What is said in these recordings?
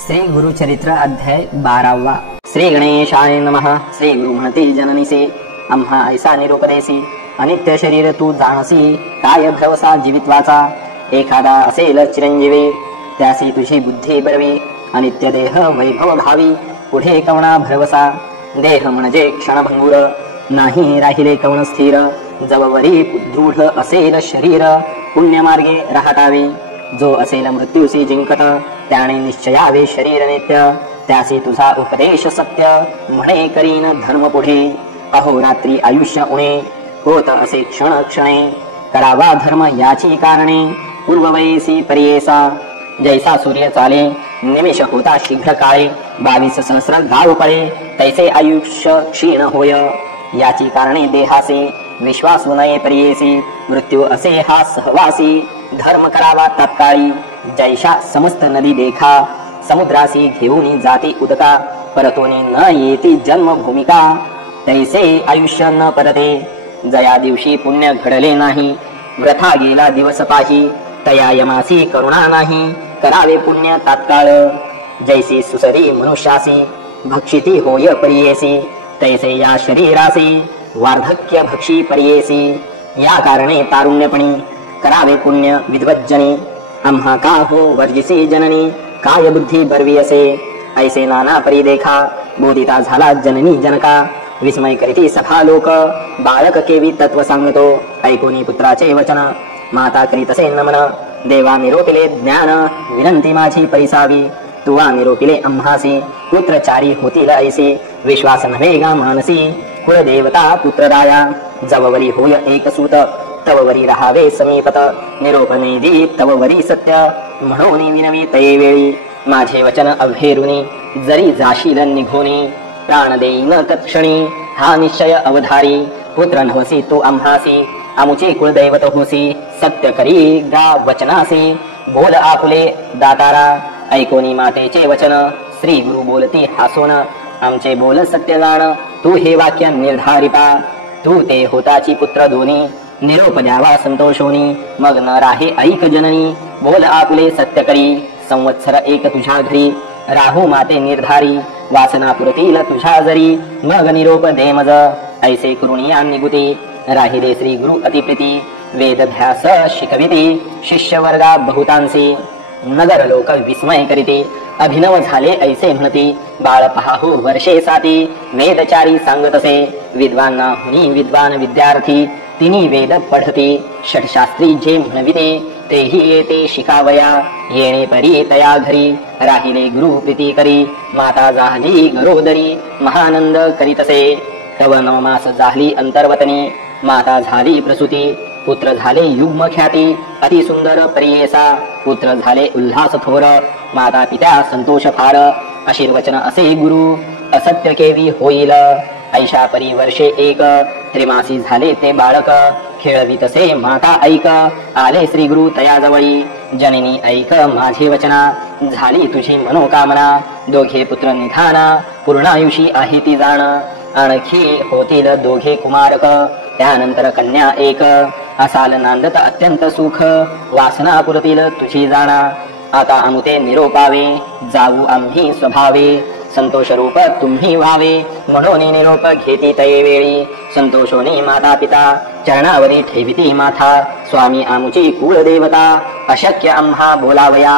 श्री गुरुचरित्र अध्याय 12वा। श्री गणेशाय नमः। श्री गुरु म्हणते जननीसे, आम्हा ऐसा निरोपदेसी, अनित्य शरीर तू जाणसी, काय भरवसा जीवित्वाचा, एखादा असेल चिरंजीवी, त्यासी तुझी बुद्धी बरवी, अनित्य देह वैभव भावी, पुढे कवणा भरवसा, देह म्हणजे क्षणभंगुर, नाही राहिले कवण स्थिर, जववरी दृढ असेल शरीर, पुण्यमार्गे राहतावे, जो असेल मृत्यूसी जिंकत, त्याने निश्चयावे शरीर नित्य, त्यासी तुझा उपदेश सत्य, म्हणे करीन धर्म पुढे, अहोरात्री आयुष्य उणे, होत असे क्षण क्षणे, करावा धर्म याची कारणे, पूर्ववयसी परियेसा, जैसा सूर्य चाले, निमिष होता शीघ्र काळे, 22 सहस्र गाव पळे, तैसे आयुष्य क्षीण होय, याची कारणे देहासे, विश्वास नये परियेसी, मृत्यू असे हा सहवासी, धर्म करावा तात्काळी, जैशा समस्त नदी देखा, समुद्रासी घेऊन जाती उदका, परतोनी न येती जन्म भूमिका, तैसे आयुष्य न परते, जया दिवशी पुण्य घडले नाही, व्रथा गेला दिवस पाही, तया यमासी करुणा नाही, करावे पुण्य तात्काळ, जैसी सुसरी मनुष्यासी, भक्षिती होय परियेसी, तैसे या शरीरासी, वार्धक्य भक्षी परियेसी, या कारणे तारुण्यपणी, करावे पुण्य विद्वज्जनी, आम्हा का हो वर्जिसी जननी, काय बुद्धी बरवी असे, ऐसे नाना परी देखा, बोधिता झाला जननी जनका, विस्मय करीती सखा लोक, बाळक केवी तत्व सांगतो, ऐकोनी पुत्राचे वचन, माता करीतसे नमन, देवा निरोपिले ज्ञान, विनंती माझी परिसावी, तुवा निरोपिले आम्हासी, पुत्रचारी होतील ऐसे, विश्वास नव्हे गा मानसी, कुळदेवता पुत्रदाया, जववरी होय एक सूत, तववरी राहावे समीपत, निरोपणे दी तववरी सत्य, म्हणून विनवी तये वेळी, माझे वचन अभेरुनी, जरी जाशील निघोनी, प्राण देईन तत्क्षणी, हा निश्चय अवधारी, पुत्र नवसी तो आम्हासी, आमुचे कुलदैवत होसी, सत्य करी गा वचनासी, बोल आकुले दातारा, ऐकोनी मातेचे वचन, श्री गुरु बोलती हासोन, आमचे बोल सत्य जाण, तू हे वाक्य निर्धारिता, तू ते होताची पुत्र दोन्ही, निरोप द्यावा संतोषोनी, मग न राहे ऐक जननी, बोल आकुले सत्य करी, संवत्सर एक तुझ्या घरी, राहू माते निर्धारी, वासना पुरतील तुझ्या जरी, मग निरोप दे मज, ऐसे करुणिया निगुती, राहिले श्री गुरु अतिप्रीती, वेदध्यास शिकविती, शिष्य वर्गा बहुतांसी, नगर लोक विस्मय करीती, अभिनव झाले ऐसे म्हणती, बाळ पहाहू वर्षे साती, वेदचारी सांगतसे, विद्वान हुनी विद्वान विद्यार्थी, तिनी वेद पढती, षटशास्त्री जे म्हणविते, तेही येते शिकावया, येणे परी तया घरी, राहिले गुरु प्रीती करी, माता झाली गरोदरी, महानंद करीतसे, तव 9 मास झाली अंतर्वतनी, माता झाली प्रसूती, पुत्र झाले युग्म ख्याती, अति सुंदर परियेसा, पुत्र झाले उल्हास थोर, माता पित्या संतोष फार, आशीर्वचन असे गुरु, असत्य केवी होईल, ऐशा परी वर्षे एक, त्रिमासी झाले ते बाळक, खेळवितसे माता ऐक, आले श्री गुरु तयाजवळी, जननी ऐक माझे वचना, झाली तुझी मनोकामना, दोघे पुत्र निधाना, पूर्णायुषी आहे ती जाण, आणखी होतील दोघे कुमारक, त्यानंतर कन्या एक, असाल नांदत अत्यंत सुख, वासना पुरतील तुझी जाणा, आता आमुते निरोपावे, जाऊ आम्ही स्वभावे, संतोष रूप तुम्ही व्हावे, म्हणून निरोप घेती तये वेळी, संतोषोनी माता पिता, चरणावरी ठेविती माथा, स्वामी आमुची कुलदेवता, अशक्य आम्हा बोलावया,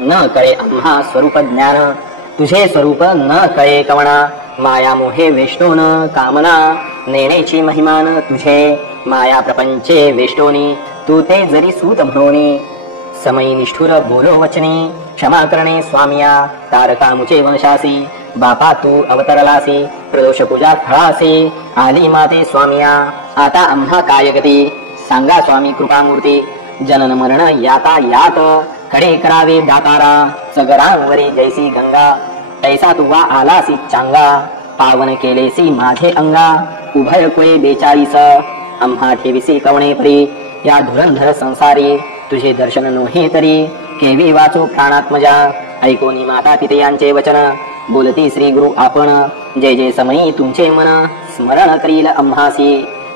न कळे आम्हा स्वरूप ज्ञान, तुझे स्वरूप न कळे कवणा, माया मोहे वेष्टोन कामना, नेण्याची महिमान तुझे, माया प्रपंचे वेष्टोनी, तू ते जरी सूत म्हणोनी, समयी निष्ठुर बोलो वचनी, क्षमा करणे स्वामिया, तारकामुचे वंशासी, बापा तू अवतरलासी, प्रदोष पूजा फळासी, आली माते स्वामिया, आता आम्हा काय गती, सांगा स्वामी कृपामूर्ती, जनन मरण याता यात, कडे करावे दातारा, सगरांवरी जैसी गंगा, तैसा तुवा आलासी चांगा, पावन केलेसी माझे अंगा, उभय कुळे 42, आम्हा ठेविसी कवणे परी, या धुरंधर संसारी, तुझे दर्शन नोहे तरी, केवी वाचो प्राणात्मजा, ऐकोनी माता पितयांचे वचन, बोलती श्री गुरु आपण, जे जे समयी तुमचे मन, स्मरण करील आम्हासी,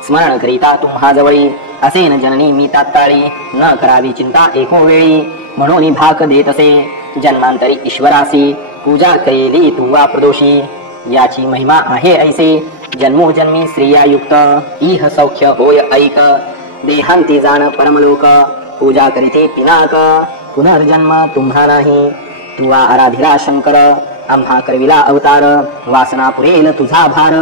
स्मरण करीता तुम्हा जवळी, असे न जननी मी तात्काळी, न करावी चिंता एको वेळी, म्हणून भाक देत असे, जन्मांतरी ईश्वरासी पूजा केली तू वा प्रदोषी याची महिमा आहे ऐसे जन्मोजन्मी स्त्रियायुक्त इह सौख्य होय ऐक देहांती जाण परमलोक पूजा करीते पिनाक पुनर्जन्म तुम्हा नाही तुवा आराधिला शंकर आम्हा करविला अवतार वासना पुरेल तुझा भार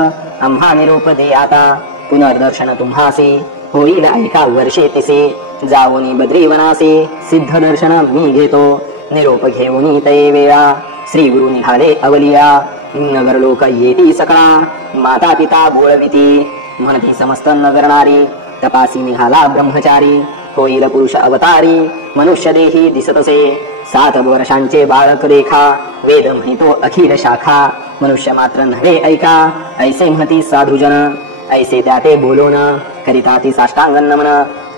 आम्हा निरोप दे आता पुनर्दर्शन तुम्हासी होईल ऐका वर्षे तिसे जावोनी बद्रीवनासे सिद्ध दर्शन मी घेतो निरोप घेऊनी तये वेळा श्री गुरु निघाले अवलिया नगर लोक येती सकळा माता पिता बोळविती म्हणती समस्त नगर नारी तपासी निघाला ब्रह्मचारी होईल पुरुष अवतारी मनुष्य देही दिसतसे 7 वर्षांचे बाळक देखा वेद म्हणतो अखिल शाखा मनुष्य मात्र नव्हे ऐका ऐसे म्हणती साधुजन ऐसे त्या ते बोलून करिता ती साष्टांग नमन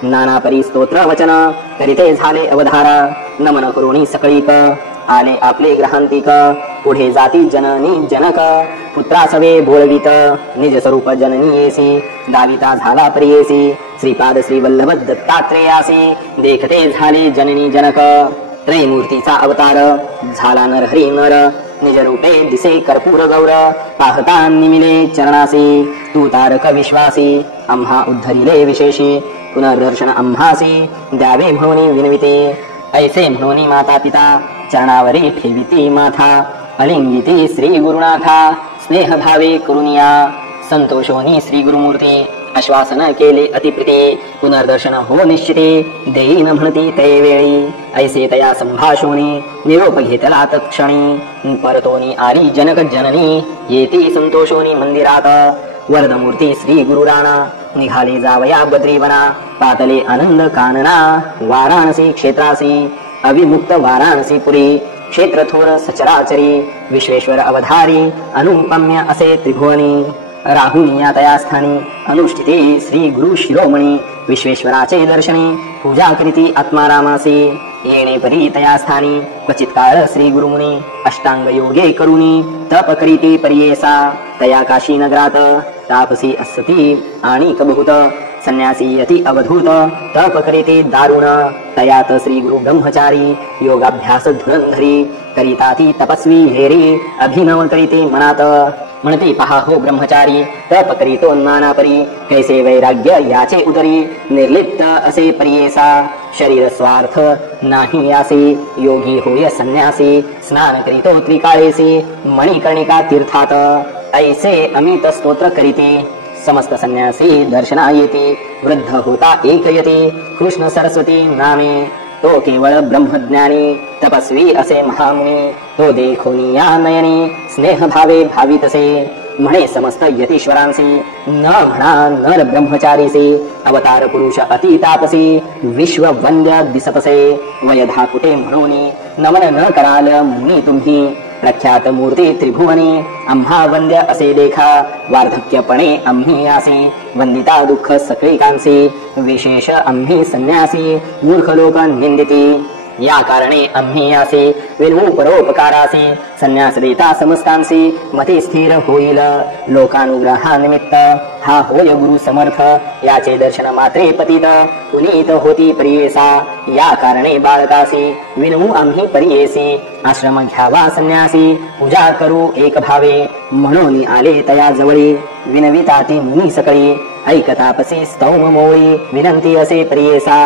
नाना परी स्तोत्र वचन करिते झाले अवधार नमन करुणी सकळीक आले आपले ग्रहांतिक पुढे जाती जननी जनक पुत्रासवे बोळवित निज स्वरूप जननीयेसी दाविता झाला प्रियेसी श्रीपाद श्री वल्लभ दत्तात्रेयासी देखते झाले जननी जनक त्रयमूर्तीचा अवतार झाला नर हरी नर निज रूपे दिसे कर्पूर गौर पाहता निमिले चरणासी तू तारक विश्वासी आम्हा उद्धरिले विशेषी पुनर्दर्शन आम्हासी द्यावे म्हणून विनविते ऐसे म्हणून माता पिता चरणावरी ठेविती माथा अलिंगिती श्री गुरुनाथा स्नेह भावे करुनिया संतोषोनी श्री गुरुमूर्ती आश्वासन केले अतिप्रिती पुनर्दर्शन हो निश्चिते देईन म्हणती ते वेळी ऐसे तया संभाषोनी निरोप घेतला तत्क्षणी परतोनी आली जनक जननी येती संतोषोनी मंदिरात वरदमूर्ती श्री गुरुराणा निघाले जावया बद्रीवना पातले आनंद कानना वाराणसी क्षेत्रासी अविमुक्त वाराणसी पुरी क्षेत्र थोर सचराचरी विश्वेश्वर अवधारी अनुपम्य असे त्रिभुवनी राहुनी या तया स्थानी अनुष्ठिते श्री गुरु शिरोमणी विश्वेश्वराचे दर्शनी पूजा करीती आत्मारामासी येणे परी तया स्थानी क्वचित काळ श्री गुरुमुनी अष्टांग योगे करुनी तप करीती परियेसा तया काशी नगरात तापसी असती आणि कबहुत संन्यासी अति अवधूत तप करीते दारुण तयात श्री गुरु ब्रह्मचारी योगाभ्यास धुरंधरी करिता ती तपस्वी हेरी अभिनव करीते मनात म्हणते पहा हो ब्रह्मचारी तप करीतो नाना परी कैसे वैराग्य याचे उदरी निर्लिप्त असे परियेसा शरीर स्वार्थ नाही यासे योगी होय संन्यासी स्नान करीतो त्रिकाळेसी मणिकर्णिका तीर्थात ऐसे अमित स्तोत्र करीते समस्त संन्यासी दर्शना येते वृद्ध होता एक येते कृष्ण सरस्वती नामे तो केवळ ब्रह्मज्ञानी तपस्वी असे महामुनी तो देखोनी या नयनी स्नेह भावे भावितसे म्हणे समस्त यतीश्वरांसी न म्हणा नर ब्रह्मचारीसे अवतार पुरुष अति तापसी विश्व वंद्य दिसतसे वयधा कुटे म्हणूनी नमन न कराल मुनी तुम्ही प्रख्यात मूर्ती त्रिभुवनी आम्हा वंद्य असे देखा वार्धक्यपणे आम्ही आसी वंदिता दुःख सगळीकांसी विशेष आम्ही संन्यासी मूर्ख लोक निंदिती या कारणे आम्ही यासे विनू परोपकारासी संन्यास देता समस्तांसी मते स्थिर होईल लोकानुग्रहानिमित्त हा होय गुरु समर्थ याचे दर्शन मात्रे पतित पुनीत होती परियेसा या कारणे बाळकासी विनू आम्ही परियेसी आश्रम घ्यावा संन्यासी पूजा करू एक भावे म्हणून आले तया जवळी विनविता ती मुनी सकळी ऐकतापसी स्तौम मोळी विनंती असे परियेसा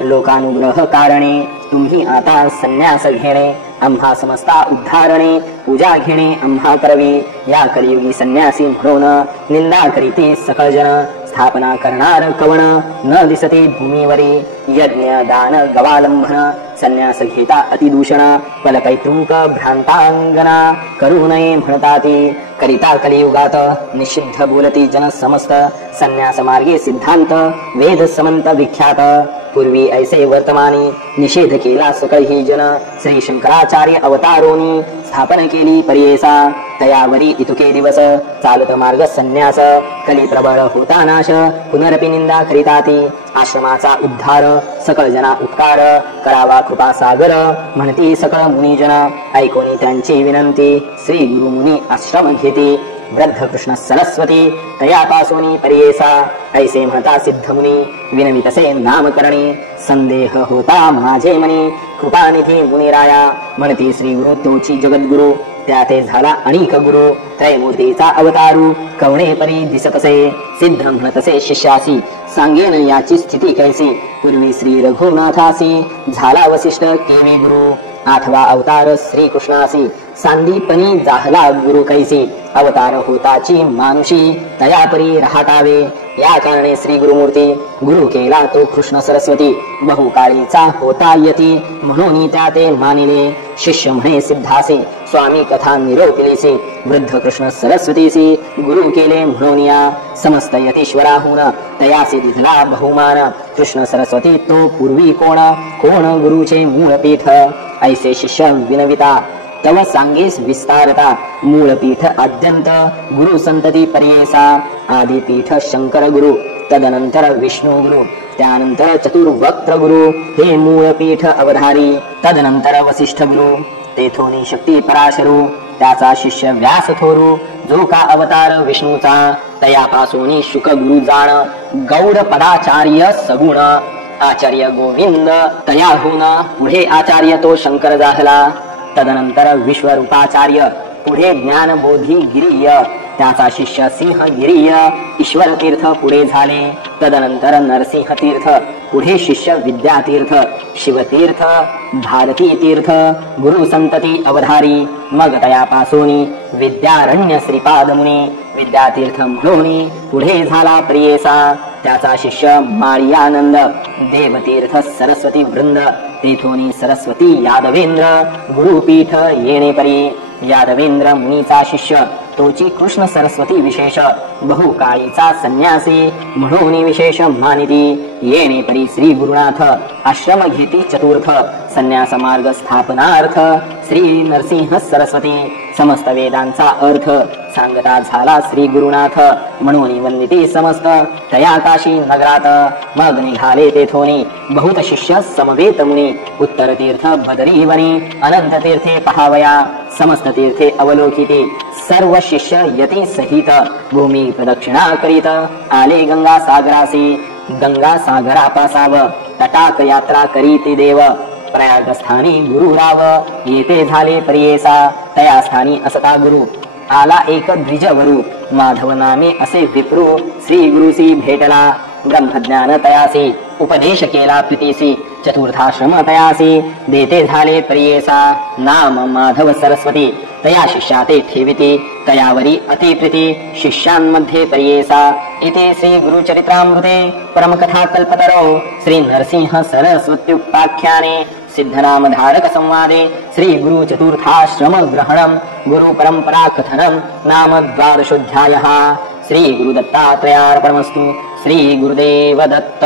लोकानुग्रह कारणे तुम्ही आता संन्यास घेणे आम्हा समस्ता उद्धारणे पूजा घेणे आम्हा करवी या कलियुगी संन्यासी म्हणून निंदा करीते सकळ जन स्थापना करणार कवण न दिसते भूमीवरी यज्ञ दान गवालंबन संन्यास घेता अतिदूषण फलकैतृक भ्रांतांगना करू नये म्हणताती करिता कलियुगात निषिद्ध बोलती जन समस्त संन्यास मार्गे सिद्धांत वेद समंत विख्यात पूर्वी ऐसे वर्तमानी निषेध केला सकळ ही जन श्री शंकराचार्य अवतारोनी स्थापन केली परियेसा तयावरी इतुके दिवस चालत मार्ग संन्यास कली प्रबळ होता नाश पुनरपि निंदा करिताती आश्रमाचा उद्धार सकळ जना उपकार करावा कृपा सागर म्हणती सकळ मुनिजन ऐकोनी त्यांची विनंती श्री गुरु मुनी आश्रम घेती वृद्ध कृष्ण सरस्वती तयापासोनी परियेसा ऐसे म्हणता सिद्ध मुनी विनवितसे नामकरणी संदेह होता माझे मनी कृपानिधी मुनिराया म्हणती श्री गुरु तोची जगद्गुरु त्या ते झाला अनेक गुरु त्रयमूर्तीचा अवतारू कवणे परी दिसकसे सिद्ध म्हणतसे शिष्यासी सांगेन याची स्थिती कैसी पूर्वी श्री रघुनाथासी झाला वसिष्ठ केवी गुरु आठवा अवतार श्री कृष्णासी सांदीपनी जाहला गुरु कैसी अवतार होताची मानुषी तयापरी राहतावे या कारणे श्री गुरुमूर्ती गुरु केला तो कृष्ण सरस्वती बहुकाळीचा होता यती म्हणून त्या ते मानिले शिष्य म्हणे सिद्धासी स्वामी कथा निरोपिलीसी वृद्ध कृष्ण सरस्वतीसी गुरु केले म्हणून या समस्त यतीश्वराहून तयासी दिधला बहुमान कृष्ण सरस्वती तो पूर्वी कोण गुरुचे मूळ पीठ ऐसे शिष्य विनविता तव सांगेस विस्तारता मूळ पीठ आद्यंत गुरु संतती पर्येसा आदि पीठ शंकर गुरु तदनंतर विष्णू गुरु त्यानंतर चतुर्वक्त्र गुरु हे मूळ पीठ अवधारी तदनंतर वसिष्ठ गुरु तेथोनी शक्ती पराशरू त्याचा शिष्य व्यास थोरू जो का अवतार विष्णूचा तयापासून शुक गुरु जाण गौड पदाचार्य सगुण आचार्य गोविंद तयाहून पुढे आचार्य तो शंकर जाहला तदनंतर विश्वरूपाचार्य पुढे ज्ञानबोधी गिरीय त्याचा शिष्य सिंह गिरीय ईश्वर तीर्थ पुढे झाले तदनंतर नरसिंह तीर्थ पुढे शिष्य विद्यातीर्थ शिवतीर्थ भारती तीर्थ गुरु संतती अवधारी मग तयापासून विद्यारण्य श्रीपाद मुनी विद्यातीर्थ म्हणून पुढे झाला प्रियेसा त्याचा शिष्य माळियानंद देवतीर्थ सरस्वती वृंद तेथोनी सरस्वती यादवेंद्र गुरुपीठ येणे परी यादवेंद्र मुनीचा शिष्य तोची कृष्ण सरस्वती विशेष बहुकाळीचा संन्यासी म्हणून विशेष मानिती येणे परी श्री गुरुनाथ आश्रम घेती चतुर्थ संन्यास मार्ग स्थापनार्थ श्री नरसिंह सरस्वती समस्त वेदांचा अर्थ सांगता झाला श्री गुरुनाथ म्हणून वंदिती समस्त तया काशी नगरात मग निघाले तेथोनी बहुत शिष्य समवेत मुनी उत्तर तीर्थ बदरी वनी अनंत तीर्थे पहावया समस्त तीर्थे अवलोकिते सर्व शिष्य यती सहित भूमी प्रदक्षिणा करीत आले गंगा सागरासी गंगा सागरापासाव तटाक यात्रा करीती देव प्रयागस्थानी गुरु राव येते झाले प्रियेसा तया स्थानी असता गुरु आला एक द्विजवरू माधव नामे असे विप्रू श्री गुरुसी भेटला ब्रह्मज्ञान तयासी उपदेश केला प्रीतीसी चतुर्थाश्रम तयासी देते झाले प्रियेसा नाम माधव सरस्वती तया शिष्या ते ठेविती तयावरी अतिप्रीती शिष्यांमध्ये प्रियेसा इथे श्री गुरुचरित्रामृते परमकथा कल्पतरो श्री नरसिंह सरस्वत्युपाख्याने सिद्धनामधारक संवादे श्री गुरु चतुर्थाश्रम ग्रहणम गुरु परंपरा कथनम नाम द्वादशोऽध्यायः श्री गुरुदत्तात्रेयार्पणमस्तु श्री गुरुदेव दत्त।